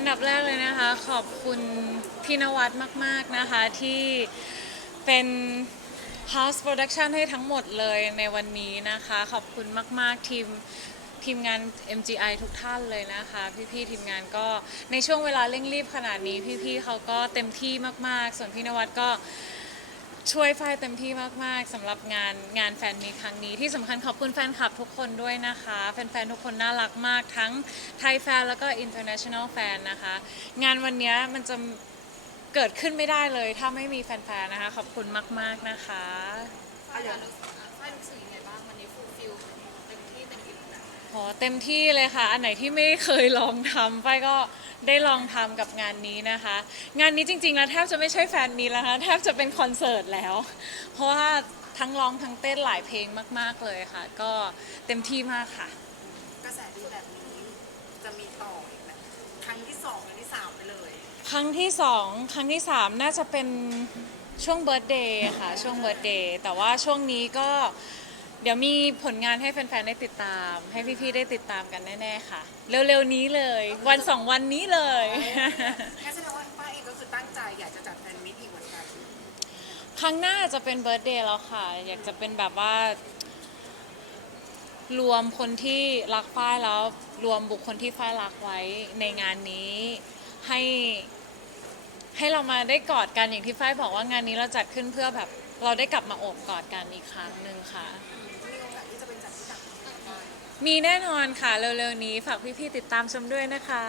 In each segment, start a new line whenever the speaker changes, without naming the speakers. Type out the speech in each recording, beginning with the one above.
อันดับแรกเลยนะคะ ขอบคุณพี่นวัดมาก ๆ นะคะ ที่เป็น House Production ให้ทั้งหมดเลยในวันนี้นะคะ ขอบคุณมาก ๆ ทีมทีมงาน MGI ทุกท่านเลยนะคะ พี่ๆทีมงานก็ในช่วงเวลาเร่งรีบขนาดนี้ พี่ๆเขาก็เต็มที่มาก ๆ ส่วนพี่นวัดก็ ช่วยฝ้ายเต็มที่มากๆสำหรับงานงานแฟนมีครั้งนี้ที่สำคัญขอบคุณแฟนคลับทุกคนด้วยนะคะ แฟนๆ ทุกคนน่ารักมากทั้งไทยแฟนแล้วก็ international แฟนนะคะ งานวันนี้มันจะเกิดขึ้นไม่ได้เลยถ้าไม่มีแฟนๆ นะคะ ขอบคุณมากๆนะคะ
ฝ้ายรู้สึกฝ้ายรู้สึกยังไงบ้างวันนี้ฟูลฟิลเต็มที่เต็มอิ่ มนะ
ขอเต็มที่เลยค่ะ อันไหนที่ไม่เคยลองทำฝ้ายก็ได้ลองทำกับงานนี้นะคะ งานนี้จริงๆแล้วแทบจะไม่ใช่แฟนมีตแล้วนะคะแทบจะเป็นคอนเสิร์ตแล้ว เพราะว่าทั้งร้องทั้งเต้นหลายเพลงมาก ๆเลยค่ะ ก็เต็มที่มากค่ะ
กระแสดีแบบนี้จะมีต่ออีกไหมครั้งที่สองครั้งที่สามไปเลย
ครั้งที่สองครั้งที่สามน่าจะเป็นช่วงเบิร์ตเดย์ค่ะ ช่วงเบิร์ตเดย์แต่ว่าช่วงนี้ก็ เดี๋ยวมีผลงานให้แฟนๆ ได้ติดตาม ให้พี่ๆ ได้ติดตามกันแน่ๆ ค่ะ เร็วๆ นี้เลย วันสองวันนี้เลย
งั้นแสดงว่าป้าเองก็คือตั้งใจอยากจะจัดแฟนมิตอีกเหมือนกัน
ครั้งหน้าจะเป็นเบิร์ตเดย์แล้วค่ะ อยากจะเป็นแบบว่า รวมคนที่รักฝ้ายแล้ว รวมบุคคลที่ฝ้ายรักไว้ในงานนี้ให้ให้เรามาได้กอดกันอย่างที่ฝ้ายบอกว่างานนี้เราจัดขึ้นเพื่อแบบ เราได้กลับมาโอบกอดกันอีกครั้งหนึ่งค่ะ
มีโอกาสที่จะเป็นจัดที่ต่างประเทศ
มีแน่นอนค่ะ เร็วๆนี้ฝากพี่ๆติดตามชมด้วยนะคะ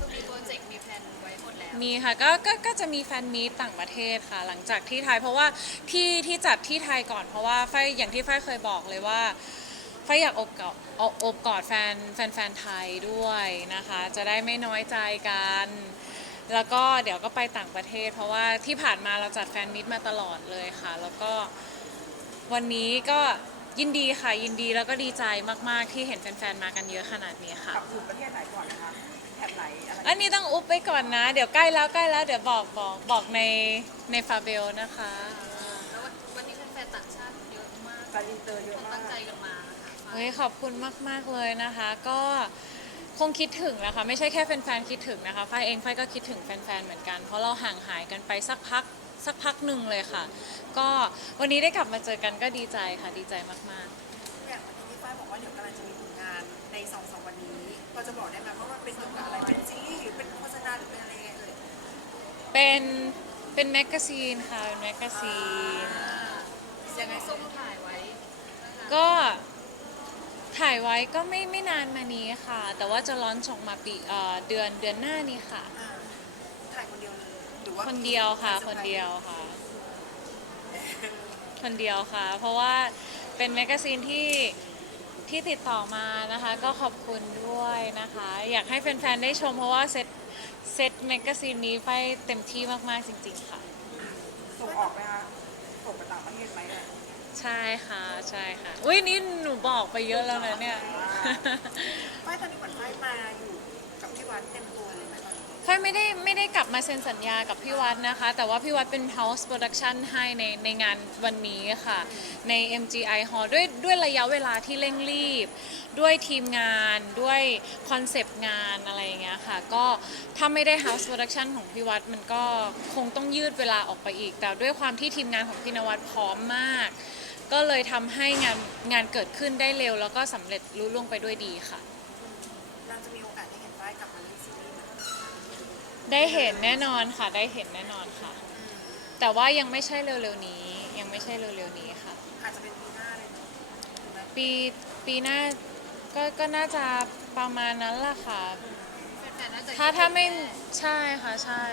คือมีโปรเจกต์มีแพลนไว้หมดแล้ว
มีค่ะก็ก็ก็จะมีแฟนมีตต่างประเทศค่ะ หลังจากที่ไทยเพราะว่าที่ที่จัดที่ไทยก่อนเพราะว่าไฟอย่างที่ไฟเคยบอกเลยว่าไฟอยากอบกอดอบอบกอดแฟนแฟนแฟนไทยด้วยนะคะ จะได้ไม่น้อยใจกัน แล้วก็เดี๋ยวก็ไปต่างประเทศ เพราะว่าที่ผ่านมาเราจัดแฟนมิตมาตลอดเลยค่ะ แล้วก็วันนี้ก็ยินดีค่ะยินดีแล้วก็ดีใจมาก ๆ ที่เห็นแฟน ๆ มากันเยอะขนาดนี้ค่ะ
กับกลุ่มประเทศไหนก่อนนะคะแถบไหนอะไร
อันนี้ต้องอุบไปก่อนนะ เดี๋ยวใกล้แล้วใกล้แล้วเดี๋ยวบอกบอกบอกในในฟาเบลนะคะ
แล้ววันวันนี้แฟนๆต่างชาติเยอะมาก
การอินเตอร์เย
ค
อะ
น
มา
ตั้งใจ
ก
กันมาค่ะ
เฮ้ยขอบคุณมาก ๆ เลยนะคะ ก็ คงคิดถึงนะคะไม่ใช่แค่แฟนๆคิดถึงนะคะฝ้ายเองฝ้ายก็คิดถึงแฟนๆเหมือนกัน เพราะเราห่างหายกันไปสักพักสักพักหนึ่งเลยค่ะ ก็วันนี้ได้กลับมาเจอกันก็ดีใจค่ะดีใจมาก
อย่างวันนี้ที่ป้ายบอกว่าเดี๋ยวกำลังจะมีผลงานในสองสามวันนี้พอจะบอกได้ไหมว่ามันเป็นเกี่ยวกับอะไรเป็นซีรีส์หรือเป็นโฆษณาหรือเป็นอะไรยังไงเอ่ย
ๆเป็นเป็นแมกกาซีนค่ะเป็นแมกกาซีน
ยังไงส้มถ่ายไว้นะคะ
ก็ ถ่ายไว้ก็ไม่ไม่นานมานี้ค่ะ แต่ว่าจะร้อนชงมาปีเอ่อเดือนเดือนหน้านี้ค่ะ
อ่าถ่ายคนเดียวเลยหรือว่า
คนเดียวค่ะ คนเดียวค่ะ คนเดียวค่ะ เพราะว่าเป็นแมกกาซีนที่ที่ติดต่อมานะคะ ก็ขอบคุณด้วยนะคะ อยากให้แฟนๆได้ชมเพราะว่าเซตเซตแมกกาซีนนี้ไปเต็มที่มากๆจริงๆค่ะ
ส่งออกไหมคะส่งไปต่างประเทศไหมเนี่ย
ใช่ค่ะใช่ค่ะอุ้ยนี่หนูบอกไปเยอะแล้วนะเนี่ย
ป้ายตอนนี้เหมือนป้ายมาอยู่กับที่วัดเต็มตัวเลยไหมตอนนี้
ฝ้ายไม่ได้ไม่ได้กลับมาเซ็นสัญญากับพี่วัดนะคะ แต่ว่าพี่วัดเป็น House Production ให้ในในงานวันนี้ค่ะ ใน MGI Hall ด้วยด้วยระยะเวลาที่เร่งรีบ ด้วยทีมงานด้วยคอนเซปต์งานอะไรอย่างเงี้ยค่ะ ก็ถ้าไม่ได้ House Production ของพี่วัดมันก็คงต้องยืดเวลาออกไปอีก แต่ด้วยความที่ทีมงานของพี่นวัดพร้อมมาก ก็เลยทำให้งานงานเกิดขึ้นได้เร็ว แล้วก็สำเร็จรุ่ล่วงไปด้วยดีค่ะ
เราจะมีโอกาสได้เห็นป้ายกลับมาเล่นซีรีส์ไหม
ได้เห็นแน่นอนค่ะ ได้เห็นแน่นอนค่ะ แต่ว่ายังไม่ใช่เร็วๆนี้ ยังไม่ใช่เร็วๆนี้ค่ะ
อาจจะเป็นปีหน้าเลยเนาะถูกไหม
ปีปีหน้าก็ก็น่าจะประมาณนั้นล่ะค่ะ
แฟนๆน่าจะ
ถ้าถ้าไม่ใช่ค่ะใช่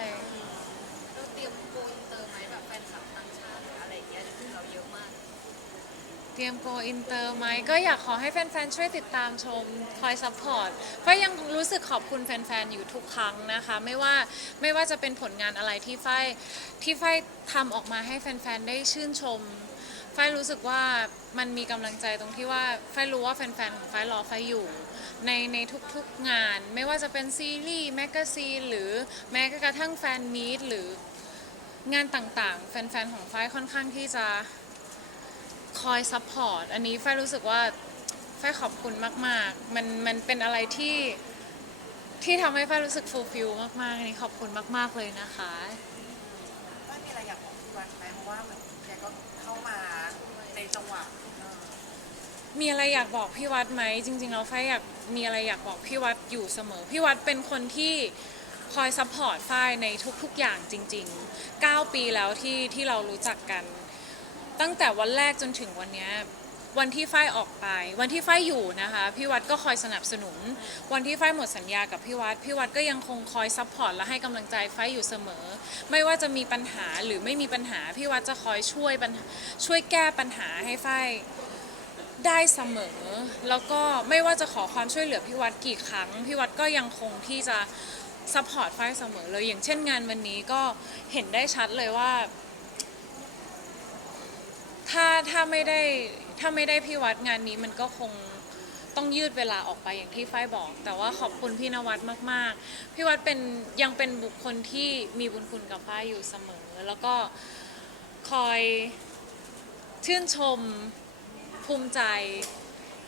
เตรียมโกอินเตอร์ไหมก็
อยากขอให้แฟนๆ ช่วยติดตามชมคอยซัพพอร์ตฝ้ายยังรู้สึกขอบคุณแฟนๆ อยู่ทุกครั้งนะคะ ไม่ว่าไม่ว่าจะเป็นผลงานอะไรที่ฝ้ายที่ฝ้ายทำออกมาให้แฟนๆ ได้ชื่นชมฝ้ายรู้สึกว่ามันมีกำลังใจตรงที่ว่าฝ้ายรู้ว่าแฟนๆ ของฝ้ายรอฝ้ายอยู่ในในทุกๆงาน ไม่ว่าจะเป็นซีรีส์แมกกาซีนหรือแม้กระทั่งแฟนมีตหรืองานต่างๆ แฟนๆ ของฝ้ายค่อนข้างที่จะ คอยซัพพอร์ตอันนี้ฝ้ายรู้สึกว่าฝ้ายขอบคุณมาก ๆ มันมันเป็นอะไรที่ที่ทำให้ฝ้ายรู้สึกฟูลฟิลมากๆอันนี้ขอบคุณมาก ๆ เลยนะคะ
ไม่มีอะไรอยากบอกพี่วันไหมเพราะว่าเหมือนแกก็เข้ามาในจังหวะเออ
มีอะไรอยากบอกพี่วัดไหมจริงๆแล้วฝ้ายอยากมีอะไรอยากบอกพี่วัดอยู่เสมอ พี่วัดเป็นคนที่คอยซัพพอร์ตฝ้ายในทุกๆอย่างจริง ๆ 9 ปีแล้วที่ที่เรารู้จักกัน ตั้งแต่วันแรกจนถึงวันเนี้ยวันที่ฝ้ายออกไป วันที่ฝ้ายอยู่นะคะพี่วัดก็คอยสนับสนุน วันที่ฝ้ายหมดสัญญากับพี่วัดพี่วัดก็ยังคงคอยซัพพอร์ตและให้กำลังใจฝ้ายอยู่เสมอ ไม่ว่าจะมีปัญหาหรือไม่มีปัญหาพี่วัดจะคอยช่วยช่วยแก้ปัญหาให้ฝ้ายได้เสมอ แล้วก็ไม่ว่าจะขอความช่วยเหลือพี่วัดกี่ครั้งพี่วัดก็ยังคงที่จะซัพพอร์ตฝ้ายเสมอเลยอย่างเช่นงานวันนี้ก็เห็นได้ชัดเลยว่า ถ้าถ้าไม่ได้ถ้าไม่ได้พี่วัดงานนี้มันก็คงต้องยืดเวลาออกไปอย่างที่ฝ้ายบอก แต่ว่าขอบคุณพี่นวัดมาก ๆ พี่วัดเป็นยังเป็นบุคคลที่มีบุญคุณกับฝ้ายอยู่เสมอ แล้วก็คอยชื่นชมภูมิใจ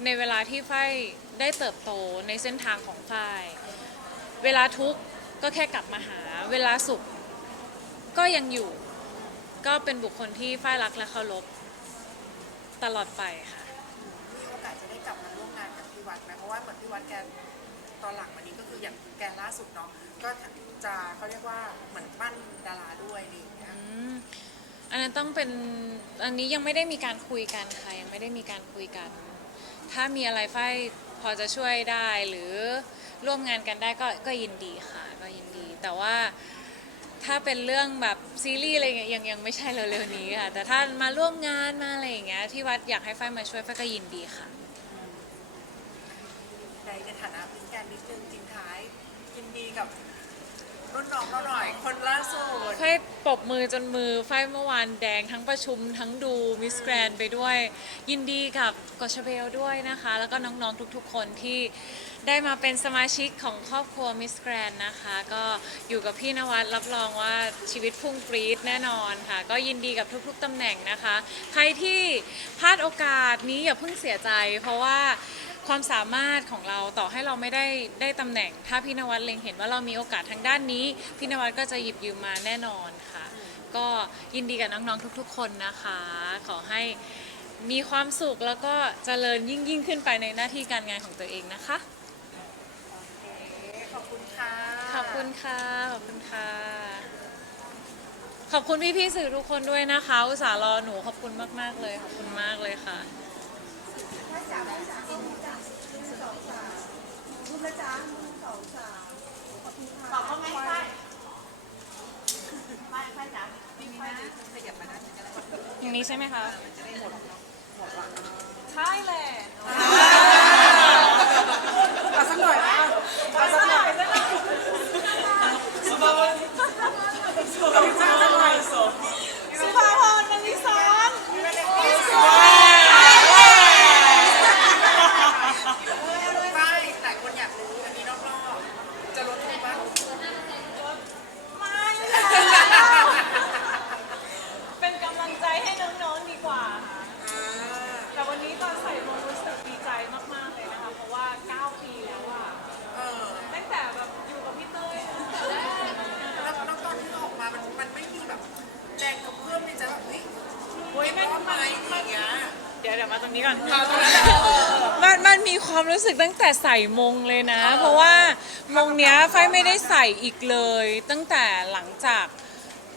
ในเวลาที่ฝ้ายได้เติบโตในเส้นทางของฝ้าย เวลาทุกข์ก็แค่กลับมาหา เวลาสุขก็ยังอยู่ ก็เป็นบุคคลที่ฝ้ายรักและเคารพ ตลอดไปค่ะ
มีโอกาสจะได้กลับมาร่วมงานกับพี่วัดไหมเพราะว่าเหมือนพี่วัดแกตอนหลังวันนี้ก็คืออย่างแกล่าสุดเนาะก็จะเขาเรียกว่าเหมือนปั้นดาราด้วยอะไรอย่างเงี้ย
อืมอันนั้นต้องเป็นอันนี้ยังไม่ได้มีการคุยกันค่ะยังไม่ได้มีการคุยกัน ถ้ามีอะไรฝ้ายพอจะช่วยได้หรือร่วมงานกันได้ก็ก็ยินดีค่ะ ก็ยินดี แต่ว่า ถ้าเป็นเรื่องแบบซีรีส์อะไรเงี้ยยังยังไม่ใช่เร็วๆนี้ค่ะ แต่ถ้ามาร่วมงานมาอะไรอย่างเงี้ยที่วัดอยากให้ฝ้ายมาช่วยฝ้ายก็ยินดีค่ะ
ในในฐานะพิธีการนิดนึงทิ้งท้ายยินดีกับรุ่นน้อง เราหน่อย คนล่าสุด
ฝ้ายปรบมือจนมือฝ้ายเมื่อวานแดงทั้งประชุมทั้งดูมิสแกรนไปด้วย ยินดีกับกอชเบลด้วยนะคะ แล้วก็น้องๆทุกๆคนที่ได้มาเป็นสมาชิกของครอบครัวมิสแกรนนะคะ ก็อยู่กับพี่นวัดรับรองว่าชีวิตพุ่งปรี๊ดแน่นอนค่ะ ก็ยินดีกับทุกๆตำแหน่งนะคะ ใครที่พลาดโอกาสนี้อย่าเพิ่งเสียใจ เพราะว่า ความสามารถของเราต่อให้เราไม่ได้ได้ตำแหน่ง ถ้าพี่นวัดเล็งเห็นว่าเรามีโอกาสทางด้านนี้ พี่นวัดก็จะหยิบยืมมาแน่นอนค่ะ ก็ยินดีกับน้องๆทุก ๆ คนนะคะ ขอให้มีความสุขแล้วก็เจริญยิ่งยิ่งๆขึ้นไปในหน้าที่การงานของตัวเองนะคะ
ขอบคุณค่ะ
ขอบคุณค่ะ ขอบคุณค่ะ ขอบคุณพี่ๆสื่อทุกคนด้วยนะคะ อุตส่าห์รอหนูขอบคุณมากๆเลย ขอบคุณมากเลยค่ะ อย่างนี้ใช่ไหมคะใช่เลย
เอาสักหน่อยอะเอาสักหน่อยเอาสักหน่อย
สุภาพรนันทิสอน
ไม่หลายคนอยากรู้อันนี้นอกรอบจะลดให้บ้าง
ไม่เป็นกำลังใจให้น้องๆดีกว่าค่ะ แต่วันนี้ตอนใส่มงรู้สึกดีใจมาก ๆ เลยนะคะ เพราะว่า 9 ปีแล้วอะ
เออ
ตั้งแต่แบบอยู่กับพี่เต้ย
แล้วแล้วตอนที่เราออกมา มันมันไม่มีแบบแรงกระเพื่อมในใจแบบเฮ้ย
โอ้ยมัน
รอดไหม
มัน
อย่างเงี้ย
เดี๋ยวเดี๋ยวมาตรงนี้ ก่อนมันมันมีความรู้สึกตั้งแต่ใส่มงเลยนะ เพราะว่ามงเนี้ยไฟไม่ได้ใส่อีกเลย ตั้งแต่หลังจาก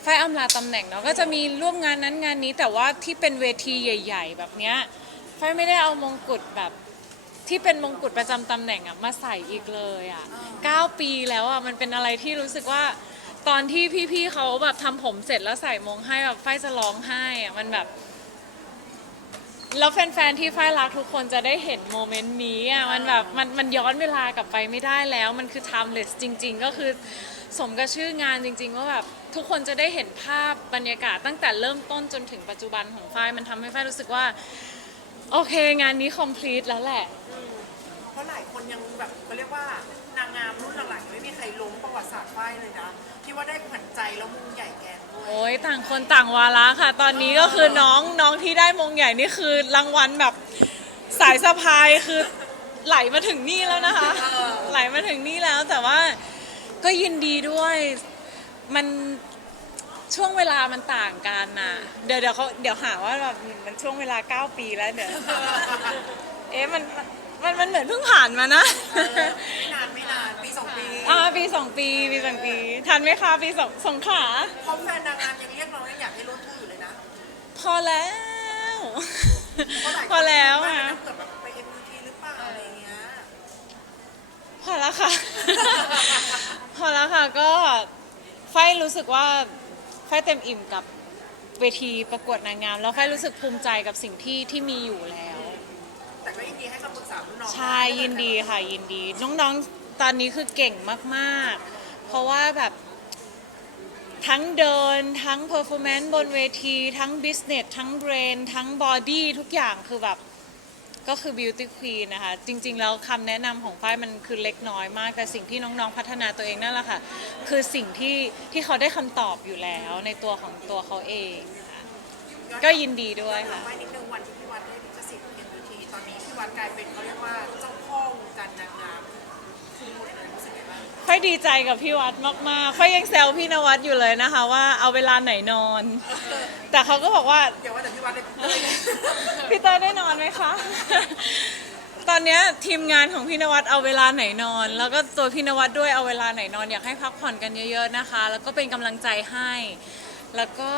ไฟอำลาตำแหน่งเนาะก็จะมีร่วมงานนั้นงานนี้แต่ว่าที่เป็นเวทีใหญ่ ๆ แบบเนี้ยไฟไม่ได้เอามงกุฎแบบที่เป็นมงกุฎประจำตำแหน่งอะมาใส่อีกเลยอะเก้าปีแล้วอะมันเป็นอะไรที่รู้สึกว่าตอนที่พี่ๆเขาแบบทำผมเสร็จแล้วใส่มงให้แบบไฟจะร้องไห้อะมันแบบ แล้วแฟนๆที่ฝ้ายรักทุกคนจะได้เห็นโมเมนต์นี้อะมันแบบมันมันย้อนเวลากลับไปไม่ได้แล้ว มันคือ timeless จริง ๆ ก็คือสมกับชื่องานจริง ๆ ว่าแบบทุกคนจะได้เห็นภาพบรรยากาศตั้งแต่เริ่มต้นจนถึงปัจจุบันของฝ้ายมันทำให้ฝ้ายรู้สึกว่า โอเคงานนี้ complete แล้วแหละ
เพราะหลายคนยังแบบเขาเรียกว่านางงามรุ่นหลังๆยังไม่มีใครล้มประวัติศาสตร์ฝ้ายเลยนะที่ว่าได้ขวัญใจแล้วมุงใหญ่แกน
โอ้ยต่างคนต่างวาระค่ะ ตอนนี้ก็คือน้องน้องที่ได้มงใหญ่นี่คือรางวัลแบบสายสะพายคือไหลมาถึงนี่แล้วนะคะ ไหลมาถึงนี่แล้วแต่ว่าก็ยินดีด้วยมันช่วงเวลามันต่างกันน่ะเดี๋ยวเดี๋ยวเขาเดี๋ยวหาว่าแบบมันช่วงเวลา 9 ปีแล้วเดี๋ยวเอ๊ะมันมันมันเหมือนเพิ่งผ่านมานะ
ไม่นานไม่นานปีส องปี
อ่าปีสองปีปีสองปี ทันไหมคะปีสองสองขา
เพราะแฟนนางงามยังเรียกร้องยังอยากให้รุ่นทู่อยู่เลยนะ
พอแล้ว
เพราะหายคน
พอแล้ว
คิดา
ค่ะ
จะเกิดแบบไป MUT หรือเปล่าอะไรอย่างเงี้ย
พอแล้วค่ะ พอแล้วค่ะก็ไฟรู้สึกว่าไฟเต็มอิ่มกับเวทีประกวดนางงาม แล้วไฟรู้สึกภูมิใจกับสิ่งที่ที่มีอยู่แล้ว
แต่ก็ยินดีให้คำปรึกษารุ่นน้อง
ใช่ยินดีค่ะยินดี น้องๆ ตอนนี้คือเก่งมากๆ เพราะว่าแบบทั้งเดินทั้งเพอร์ฟอร์แมนซ์บนเวที ทั้งบิสเนสทั้งเบรนทั้งบอดี้ทุกอย่างคือแบบก็คือ Beauty Queen นะคะ จริง ๆ แล้วคำแนะนำของฝ้ายมันคือเล็กน้อยมาก แต่สิ่งที่น้องๆพัฒนาตัวเองนั่นแหละค่ะ คือสิ่งที่ที่เขาได้คำตอบอยู่แล้วในตัวของตัวเขาเองค่ะก็ยินดีด้วยค่ะ
ไว้นิดนึงวันที่พี่วัดได้ลิขสิทธิ์ MUT ตอนนี้พี่วัดกลายเป็นเขาเรียกว่าเจ้าพ่อวงการนางงาม คือหมดเลยรู้สึกไงบ้าง
ค่อยดีใจกับพี่วัดมากๆ ค่อยยังแซวพี่นวัดอยู่เลยนะคะ ว่าเอาเวลาไหนนอน แต่เขาก็บอกว่า
เดี๋ยวว่าแต่พี่วัดได้พี่เต้ย
พี่เต้ยได้นอนไหมคะ ตอนเนี้ยทีมงานของพี่นวัดเอาเวลาไหนนอน แล้วก็ตัวพี่นวัดด้วยเอาเวลาไหนนอนอยากให้พักผ่อนกันเยอะ ๆนะคะ แล้วก็เป็นกำลังใจให้ แล้วก็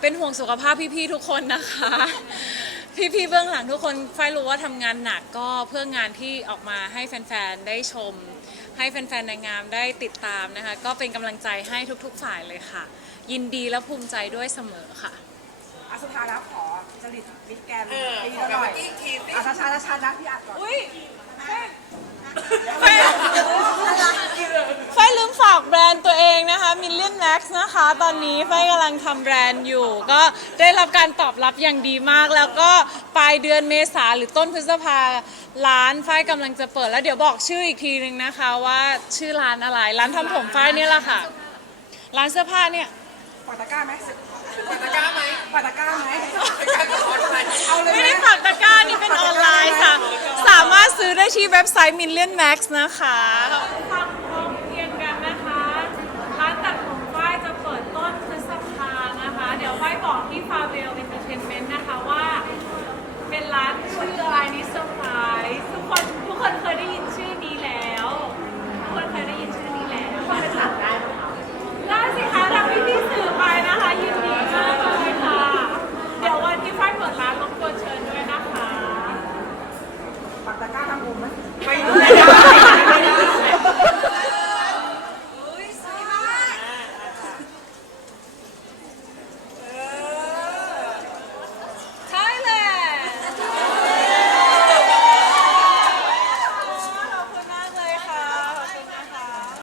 เป็นห่วงสุขภาพพี่ๆทุกคนนะคะ พี่ๆเบื้องหลังทุกคนไฟรู้ว่าทำงานหนักก็เพื่องานที่ออกมาให้แฟนๆได้ชม ให้แฟนๆนางงามได้ติดตามนะคะ ก็เป็นกำลังใจให้ทุกๆฝ่ายเลยค่ะ ยินดีและภูมิใจด้วยเสมอค่ะ
อาสุดท้ายแล้วขอจริตมิสแกน
เออ
ปี
ขอ
ละ
แบบ
หน่อย
ว่าอีกทีสิ
อาชาชาชานะพี่อัดก่อน
อุ้ยไฟไฟลืมฝา Max นะคะ ตอนนี้ไฟกำลังทำแบรนด์อยู่ ก็ได้รับการตอบรับอย่างดีมาก แล้วก็ปลายเดือนเมษาหรือต้นพฤษภาร้านไฟกำลังจะเปิดแล้วเดี๋ยวบอกชื่ออีกทีนึงนะคะว่าชื่อร้านอะไร ร้านทำผมไฟเนี่ยแหละค่ะ ร้านเสื้อผ้าเนี่ย
ปักตะกร้าไหม
ปัตตะกร้าไหม
ปักตะกร้าไหม
ปัตตะกร้าก็ร้อนไหม
เอาเลย
ไม่
ไหม
ได้ฝากตะกร้านี่เป็นออนไลน์ค่ะ สามารถซื้อได้ที่เว็บไซต์ Million Max นะคะขอบ What do?